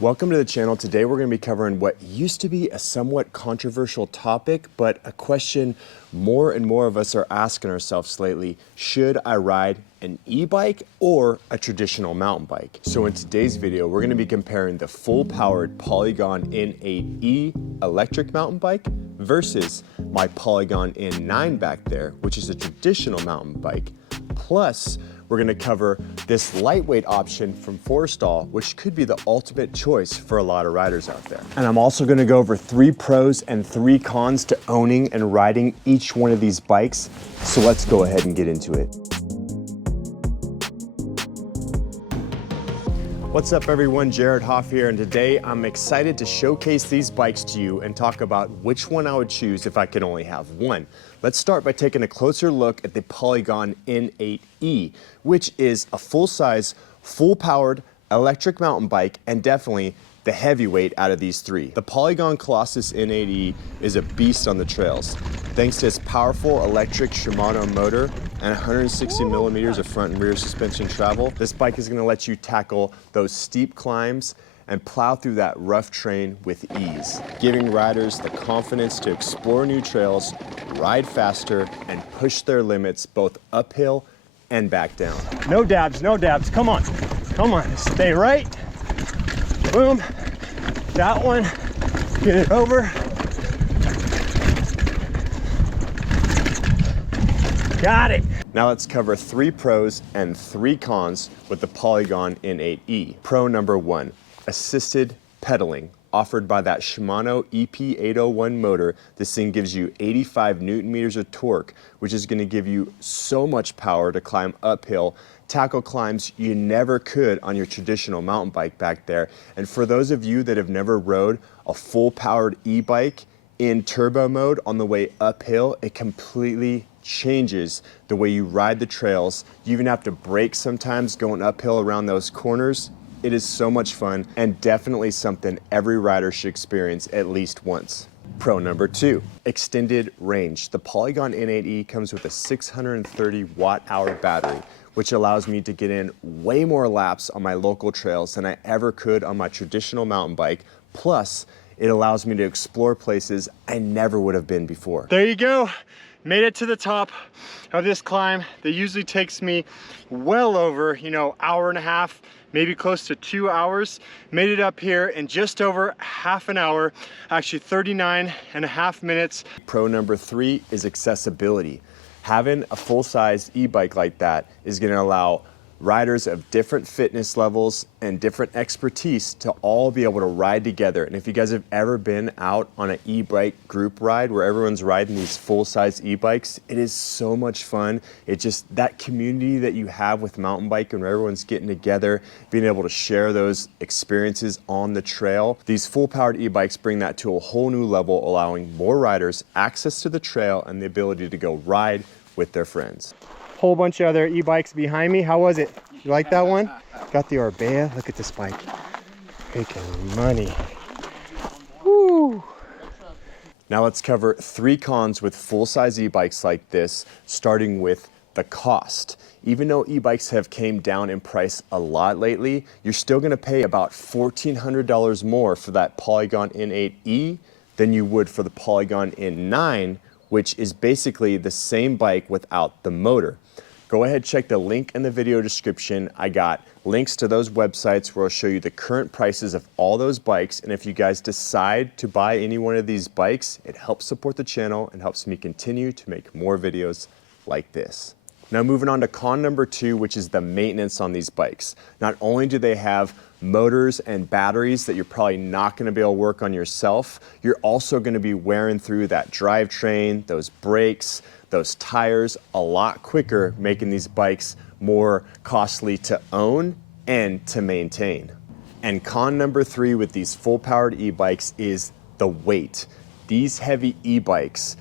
Welcome to the channel. Today we're going to be covering what used to be a somewhat controversial topic, but a question more and more of us are asking ourselves lately. Should I ride an e-bike or a traditional mountain bike? So in today's video, we're going to be comparing the full-powered Polygon N8E electric mountain bike versus my Polygon N9 back there, which is a traditional mountain bike. Plus, we're going to cover this lightweight option from Forestal, which could be the ultimate choice for a lot of riders out there. And I'm also going to go over 3 pros and 3 cons to owning and riding each one of these bikes. So let's go ahead and get into it. What's up everyone, Jared Hoff here, and today I'm excited to showcase these bikes to you and talk about which one I would choose if I could only have one. Let's start by taking a closer look at the Polygon N8E, which is a full-size, full-powered electric mountain bike and definitely the heavyweight out of these 3. The Polygon Colossus N8E is a beast on the trails. Thanks to its powerful electric Shimano motor and 160 millimeters of front and rear suspension travel, this bike is going to let you tackle those steep climbs and plow through that rough terrain with ease, giving riders the confidence to explore new trails, ride faster, and push their limits both uphill and back down. No dabs, no dabs. Come on, stay right. Boom. That one. Get it over. Got it. Now let's cover 3 pros and 3 cons with the Polygon N8E. Pro number 1, assisted pedaling. Offered by that Shimano EP801 motor, this thing gives you 85 Newton meters of torque, which is going to give you so much power to climb uphill, tackle climbs you never could on your traditional mountain bike back there. And for those of you that have never rode a full-powered e-bike in turbo mode on the way uphill, it completely changes the way you ride the trails. You even have to brake sometimes going uphill around those corners. It is so much fun and definitely something every rider should experience at least once. Pro number 2, extended range. The Polygon N8E comes with a 630 watt-hour battery, which allows me to get in way more laps on my local trails than I ever could on my traditional mountain bike. Plus, it allows me to explore places I never would have been before. There you go. Made it to the top of this climb that usually takes me well over, hour and a half, maybe close to 2 hours. Made it up here in just over half an hour, actually 39 and a half minutes. Pro number 3 is accessibility. Having a full-size e-bike like that is going to allow riders of different fitness levels and different expertise to all be able to ride together. And if you guys have ever been out on an e-bike group ride where everyone's riding these full-size e-bikes, it is so much fun. It just, that community that you have with mountain biking where everyone's getting together, being able to share those experiences on the trail. These full-powered e-bikes bring that to a whole new level, allowing more riders access to the trail and the ability to go ride with their friends. Whole bunch of other e-bikes behind me. How was it? You like that one? Got the Orbea. Look at this bike. Making money. Woo. Now let's cover 3 cons with full-size e-bikes like this, starting with the cost. Even though e-bikes have came down in price a lot lately, you're still going to pay about $1,400 more for that Polygon N8E than you would for the Polygon N9, which is basically the same bike without the motor. Go ahead, check the link in the video description. I got links to those websites where I'll show you the current prices of all those bikes. And if you guys decide to buy any one of these bikes, it helps support the channel and helps me continue to make more videos like this. Now moving on to con number 2, which is the maintenance on these bikes. Not only do they have motors and batteries that you're probably not going to be able to work on yourself, you're also going to be wearing through that drivetrain, those brakes, those tires a lot quicker, making these bikes more costly to own and to maintain. And con number 3 with these full-powered e-bikes is the weight. These heavy e-bikes,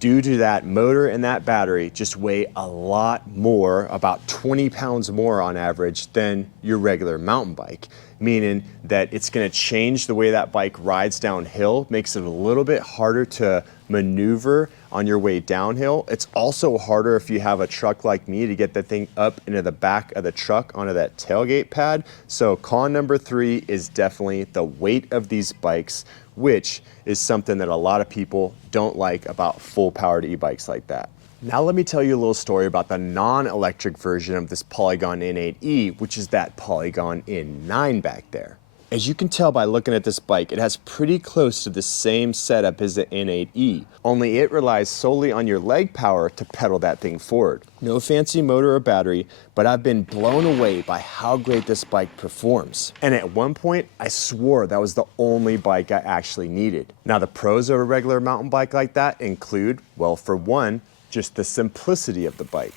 due to that motor and that battery, just weigh a lot more, about 20 pounds more on average than your regular mountain bike, meaning that it's going to change the way that bike rides downhill, makes it a little bit harder to maneuver on your way downhill. It's also harder if you have a truck like me to get the thing up into the back of the truck onto that tailgate pad. So con number 3 is definitely the weight of these bikes, which is something that a lot of people don't like about full powered e-bikes like that. Now let me tell you a little story about the non-electric version of this Polygon N8E, which is that Polygon N9 back there. As you can tell by looking at this bike, it has pretty close to the same setup as the N8E, only it relies solely on your leg power to pedal that thing forward. No fancy motor or battery, but I've been blown away by how great this bike performs. And at one point, I swore that was the only bike I actually needed. Now the pros of a regular mountain bike like that include, well, for one, just the simplicity of the bike.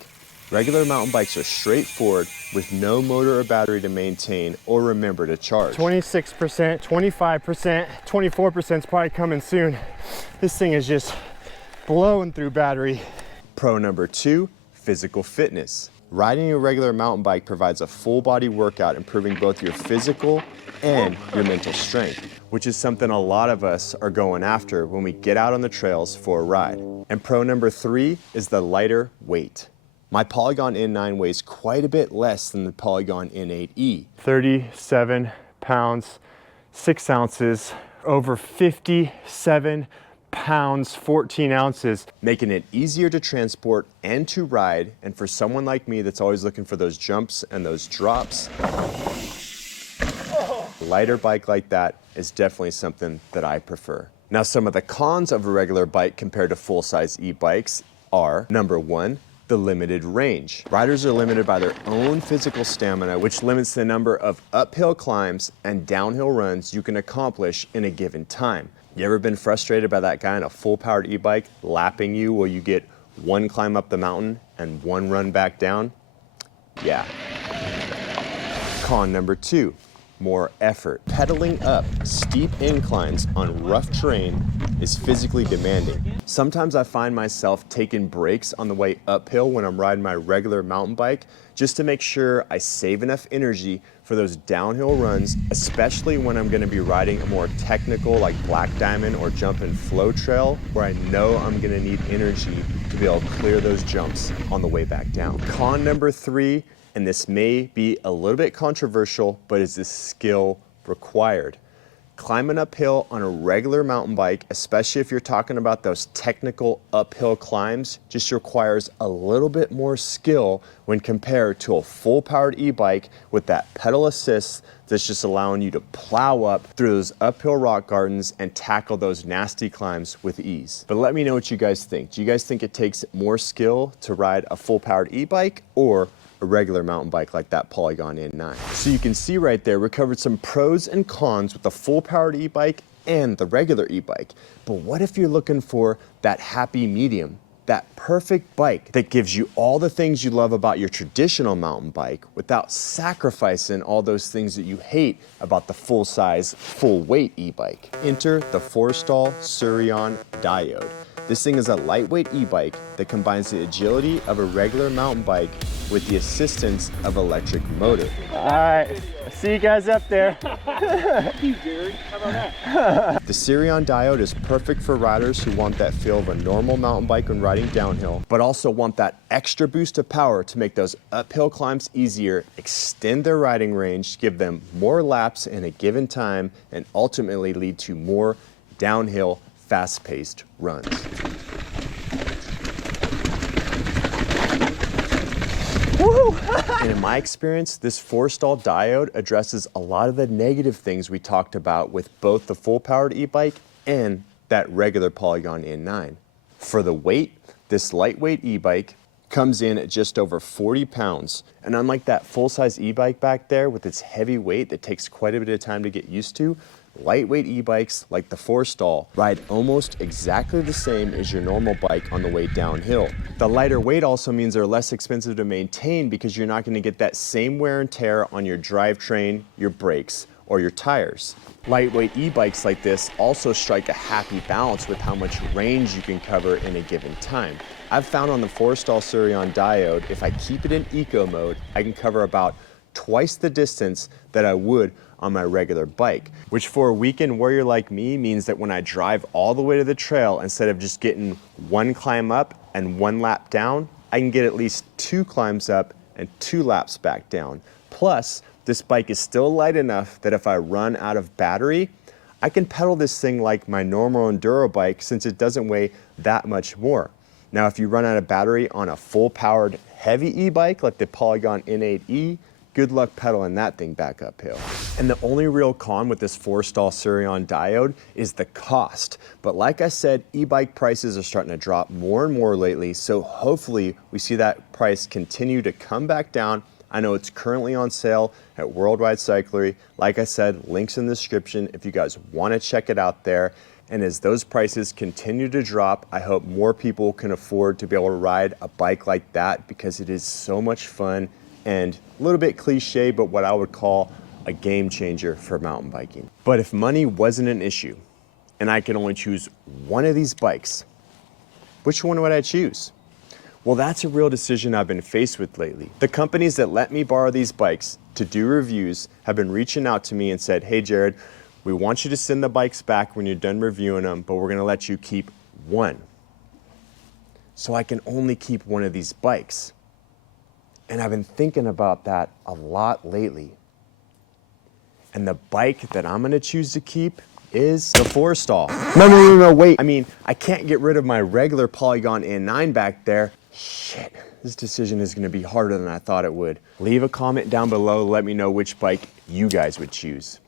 Regular mountain bikes are straightforward with no motor or battery to maintain or remember to charge. 26%, 25%, 24% is probably coming soon. This thing is just blowing through battery. Pro number 2, physical fitness. Riding a regular mountain bike provides a full body workout, improving both your physical and your mental strength, which is something a lot of us are going after when we get out on the trails for a ride. And pro number 3 is the lighter weight. My Polygon N9 weighs quite a bit less than the Polygon N8E. 37 pounds, 6 ounces, over 57 pounds, 14 ounces. Making it easier to transport and to ride, and for someone like me that's always looking for those jumps and those drops, a lighter bike like that is definitely something that I prefer. Now some of the cons of a regular bike compared to full-size e-bikes are, number 1, the limited range. Riders are limited by their own physical stamina, which limits the number of uphill climbs and downhill runs you can accomplish in a given time. You ever been frustrated by that guy on a full-powered e-bike lapping you while you get one climb up the mountain and one run back down? Yeah. Con number 2, more effort. Pedaling up steep inclines on rough terrain is physically demanding. Sometimes I find myself taking breaks on the way uphill when I'm riding my regular mountain bike just to make sure I save enough energy for those downhill runs, especially when I'm gonna be riding a more technical like Black Diamond or Jump and Flow trail where I know I'm gonna need energy to be able to clear those jumps on the way back down. Con number 3, and this may be a little bit controversial, but is the skill required. Climbing uphill on a regular mountain bike, especially if you're talking about those technical uphill climbs, just requires a little bit more skill when compared to a full-powered e-bike with that pedal assist that's just allowing you to plow up through those uphill rock gardens and tackle those nasty climbs with ease. But let me know what you guys think. Do you guys think it takes more skill to ride a full-powered e-bike or a regular mountain bike like that Polygon N9? So you can see right there, we covered some pros and cons with the full powered e-bike and the regular e-bike. But what if you're looking for that happy medium, that perfect bike that gives you all the things you love about your traditional mountain bike without sacrificing all those things that you hate about the full-size, full-weight e-bike? Enter the Forestal Siryon Diode. This thing is a lightweight e-bike that combines the agility of a regular mountain bike with the assistance of electric motor. All right, see you guys up there. Thank you, Jared. How about that? The Siryon Diode is perfect for riders who want that feel of a normal mountain bike when riding downhill, but also want that extra boost of power to make those uphill climbs easier, extend their riding range, give them more laps in a given time, and ultimately lead to more downhill, fast-paced runs. And in my experience, this Forestal Diode addresses a lot of the negative things we talked about with both the full-powered e-bike and that regular Polygon N9. For the weight, this lightweight e-bike comes in at just over 40 pounds. And unlike that full-size e-bike back there with its heavy weight that takes quite a bit of time to get used to, lightweight e-bikes like the Forestal ride almost exactly the same as your normal bike on the way downhill. The lighter weight also means they're less expensive to maintain because you're not going to get that same wear and tear on your drivetrain, your brakes, or your tires. Lightweight e-bikes like this also strike a happy balance with how much range you can cover in a given time. I've found on the Forestal Siryon Diode, if I keep it in eco mode, I can cover about twice the distance that I would on my regular bike, which for a weekend warrior like me means that when I drive all the way to the trail, instead of just getting one climb up and one lap down, I can get at least 2 climbs up and 2 laps back down. Plus, this bike is still light enough that if I run out of battery, I can pedal this thing like my normal enduro bike since it doesn't weigh that much more. Now, if you run out of battery on a full-powered heavy e-bike like the Polygon N8E, good luck pedaling that thing back uphill. And the only real con with this Forestal Siryon Diode is the cost. But like I said, e-bike prices are starting to drop more and more lately, so hopefully we see that price continue to come back down. I know it's currently on sale at Worldwide Cyclery. Like I said, links in the description if you guys want to check it out there. And as those prices continue to drop, I hope more people can afford to be able to ride a bike like that because it is so much fun and a little bit cliche, but what I would call a game changer for mountain biking. But if money wasn't an issue and I could only choose one of these bikes, which one would I choose? Well, that's a real decision I've been faced with lately. The companies that let me borrow these bikes to do reviews have been reaching out to me and said, hey Jared, we want you to send the bikes back when you're done reviewing them, but we're gonna let you keep one. So I can only keep one of these bikes. And I've been thinking about that a lot lately. And the bike that I'm gonna choose to keep is the Forestal. No, wait. I mean, I can't get rid of my regular Polygon N9 back there. Shit, this decision is gonna be harder than I thought it would. Leave a comment down below, let me know which bike you guys would choose.